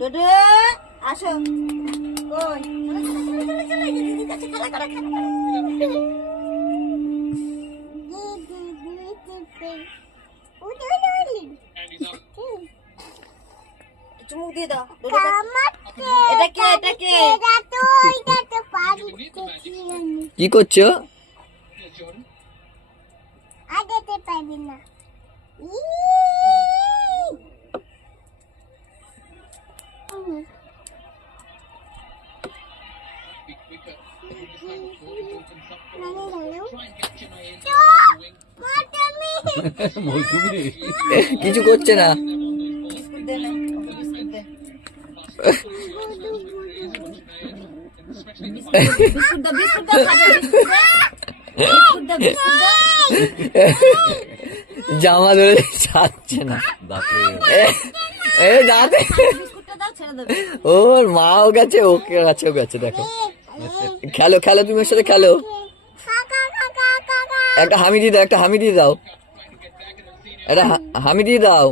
ডোডো আসো কই চলো দিদির কাছে খেলা করা চুমুক দিয়ে দাও এটা কে কি করছো? কিছু করছে না। জামা ধরে ছাড়ছে না দাঁতে। ওর মাও গেছে, ওকে কাছেও গেছে। দেখো খেলো খেলো, তুমি ওর সাথে খেলো। একটা হামি দিয়ে দাও, একটা হামি দিয়ে দাও, একটা হামি দিয়ে দাও।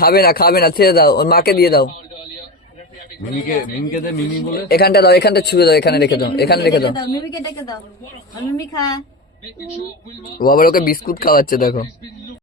খাবে না খাবে না, ছেড়ে দাও, ওর মাকে দিয়ে দাও। এখানটা দাও, এখানটা ছুঁড়ে দাও, এখানে রেখে দাও, এখানে রেখে দাও। ও আবার ওকে বিস্কুট খাওয়াচ্ছে দেখো।